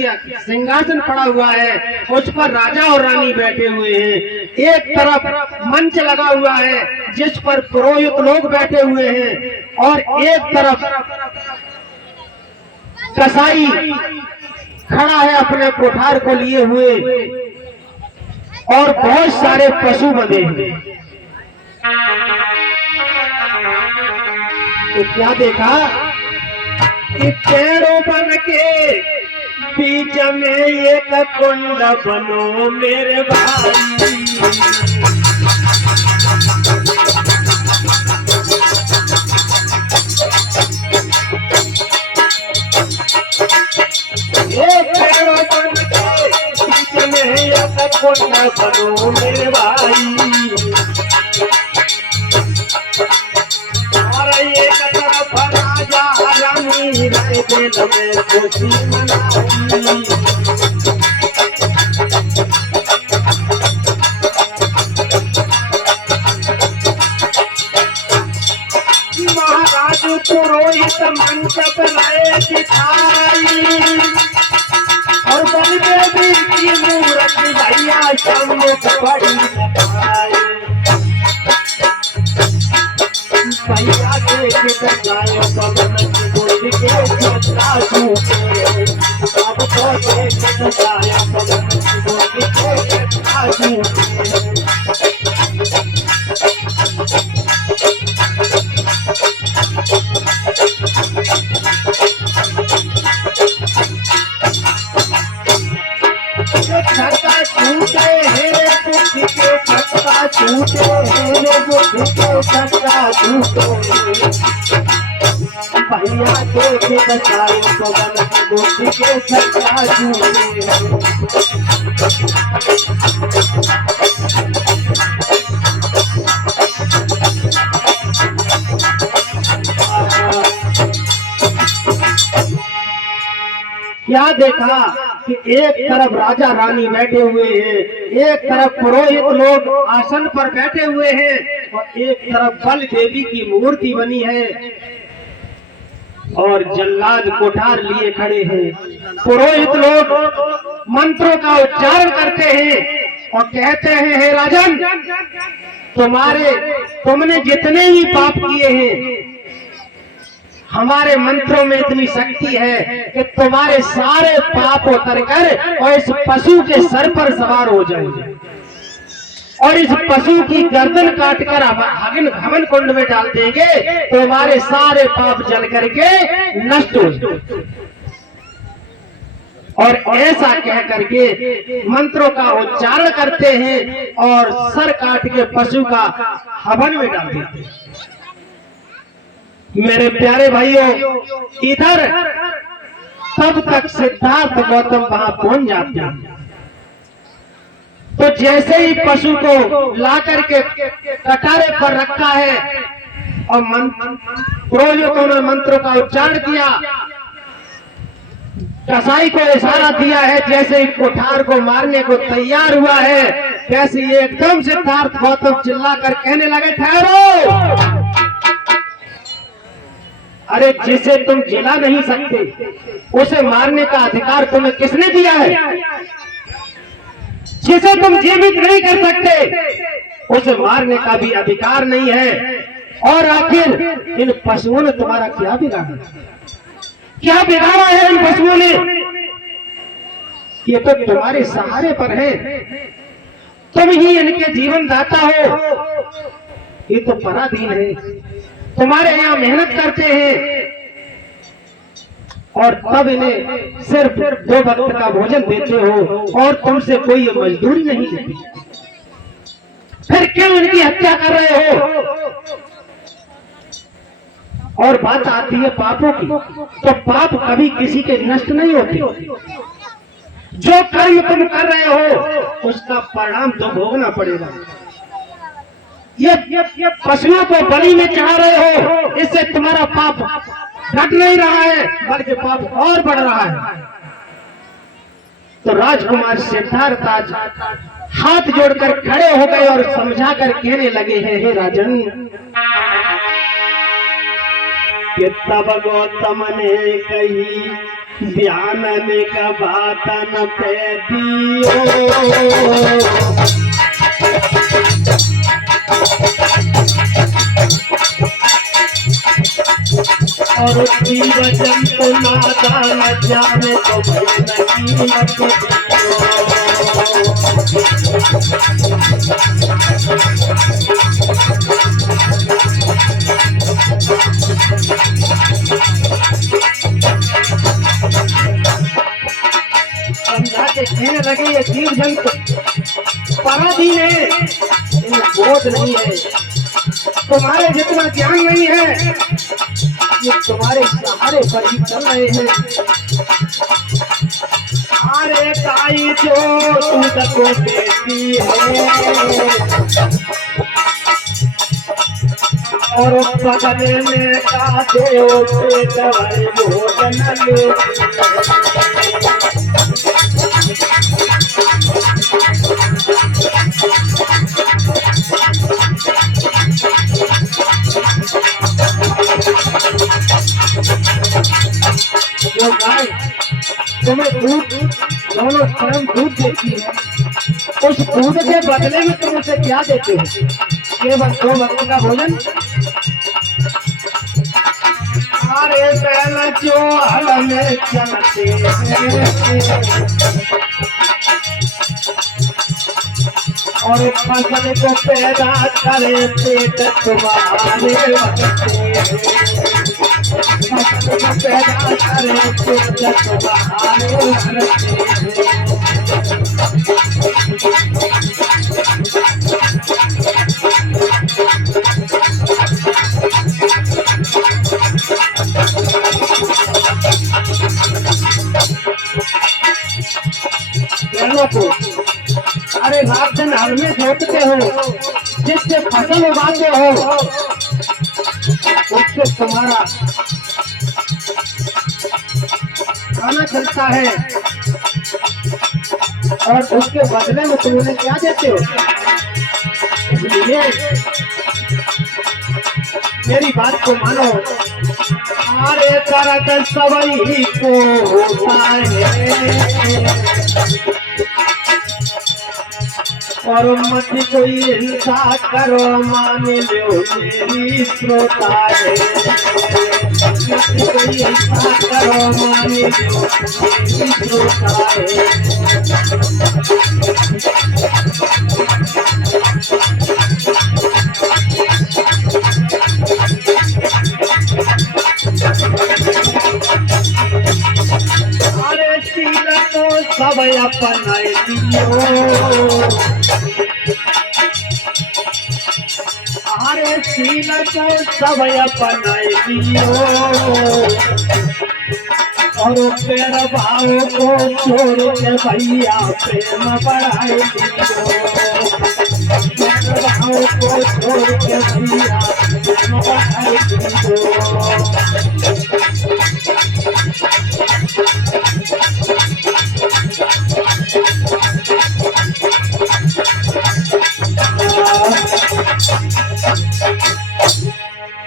सिंहासन पड़ा हुआ है, उस पर राजा और रानी बैठे हुए हैं। एक तरफ मंच लगा हुआ है जिस पर पुरोहित लोग बैठे हुए हैं और एक तरफ कसाई खड़ा है अपने कोठार को लिए हुए और बहुत सारे पशु बंधे हैं। तो क्या देखा कि पेड़ों बन के बीच में एक कुंड बनो मेरे भाई। पेड़ों बन के बीच में एक कुंड बनो मेरे भाई। और एक तरफ राजा रानी रहे दिल में खुशी मनाई। महाराज पुरोहित मंच पर आए दिखाई और बलदेवी की मूर्त भैया सम्मुख बड़ी दिखाई। भैया देख जाए पवन की गोद के छत्ता छूटे। अब तो देख जाए पवन की गोद के छत्ता छूटे। छत्ता छूटे हैं बुद्धि के छत्ता छूटे हैं बुद्धि के छत्ता छूटे। भैया देखे बचाए पवन की बुद्धि के छत्ता छूटे। क्या देखा कि एक तरफ राजा रानी बैठे हुए हैं, एक तरफ पुरोहित लोग आसन पर बैठे हुए हैं और एक तरफ बल देवी की मूर्ति बनी है और जल्लाद कोठार लिए खड़े हैं। पुरोहित लोग मंत्रों का उच्चारण करते हैं और कहते हैं, हे राजन, तुमने जितने ही पाप किए हैं हमारे मंत्रों में इतनी शक्ति है कि तुम्हारे सारे पाप उतर कर और इस पशु के सर पर सवार हो जाएंगे और इस पशु की गर्दन काटकर हवन कुंड में डाल देंगे तो हमारे सारे पाप जल करके नष्ट हो जाएंगे। और ऐसा कह करके मंत्रों का उच्चारण करते हैं और सर काट के पशु का हवन में डाल देते हैं। मेरे प्यारे भाइयों, इधर तब तक सिद्धार्थ गौतम वहां पहुंच जाते हैं। तो जैसे ही पशु को ला करके कटारे पर रखा है और पुरोहितों ने मंत्रों का उच्चारण किया, कसाई को इशारा दिया है, जैसे ही कोठार को मारने को तैयार हुआ है वैसे ही एकदम सिद्धार्थ गौतम चिल्लाकर कहने लगे, ठहरो। अरे जिसे तुम जिला नहीं सकते उसे मारने का अधिकार तुम्हें किसने दिया है? जिसे तुम जीवित नहीं कर सकते उसे मारने का भी अधिकार नहीं है। और आखिर इन पशुओं ने तुम्हारा क्या बिगाड़ा? क्या बिगाड़ा है इन पशुओं ने? ये तो तुम्हारे सहारे पर है, तुम ही इनके जीवन दाता हो। ये तो पराधीन है, तुम्हारे यहाँ मेहनत करते हैं और तब इन्हें सिर्फ 2 वक्त का भोजन देते हो और तुमसे कोई मजदूरी नहीं देती। फिर क्यों इनकी हत्या कर रहे हो? और बात आती है पापों की, तो पाप कभी किसी के नष्ट नहीं होते। जो कर्म तुम कर रहे हो उसका परिणाम तो भोगना पड़ेगा। ये पशुओं को बलि में चढ़ा रहे हो, इससे तुम्हारा पाप घट नहीं रहा है बल्कि पाप और बढ़ रहा है। तो राजकुमार सिद्धार्थ आज हाथ जोड़कर खड़े हो गए और समझाकर कहने लगे हैं, हे राजन, कि तब गौतम ने कही ध्यान का बातन पे दियो और जीव जंतु नादान जाने तो नहीं मत समझा के कहने लगे ये जीव जंतु पराधीन है, इन्हें बोध नहीं है, तुम्हारे जितना ज्ञान नहीं है, ये तुम्हारे सहारे पर ही चल रहे हैं। अरे ताई जो दूध को देती है और बगले में का देव पेट भरे भोजन लेती जो गाय तुम्हें दूध दोनों परम दूध देती है, उस दूध के बदले में तुम उसे क्या देते हो? केवल 2 वक्त का भोजन। अरे बैल जो हल में चलते हैं और फसल को पैदा करे पेट तुम्हारे लगते हैं, फसल को पैदा करे पेट तुम्हारे लगते हैं। अरे रात दिन हल में जोतते हो, जिससे फसल उगाते हो, उससे तुम्हारा खाना चलता है और उसके बदले में तुम उन्हें क्या देते हो? इसलिए मेरी बात को मानो। अरे दर्द सभी को होता है और मत कोई हिंसा करो, मान लो मेरी श्रोता है, मत कोई हिंसा करो, मान लो मेरी श्रोता है। अरे सील तो सब अपनाए दियो, अरे सील को सब अपनाए दियो और पैर भाव को छोड़ के भैया प्रेम बढ़ाए दियो, पैर भाव को छोड़ के भैया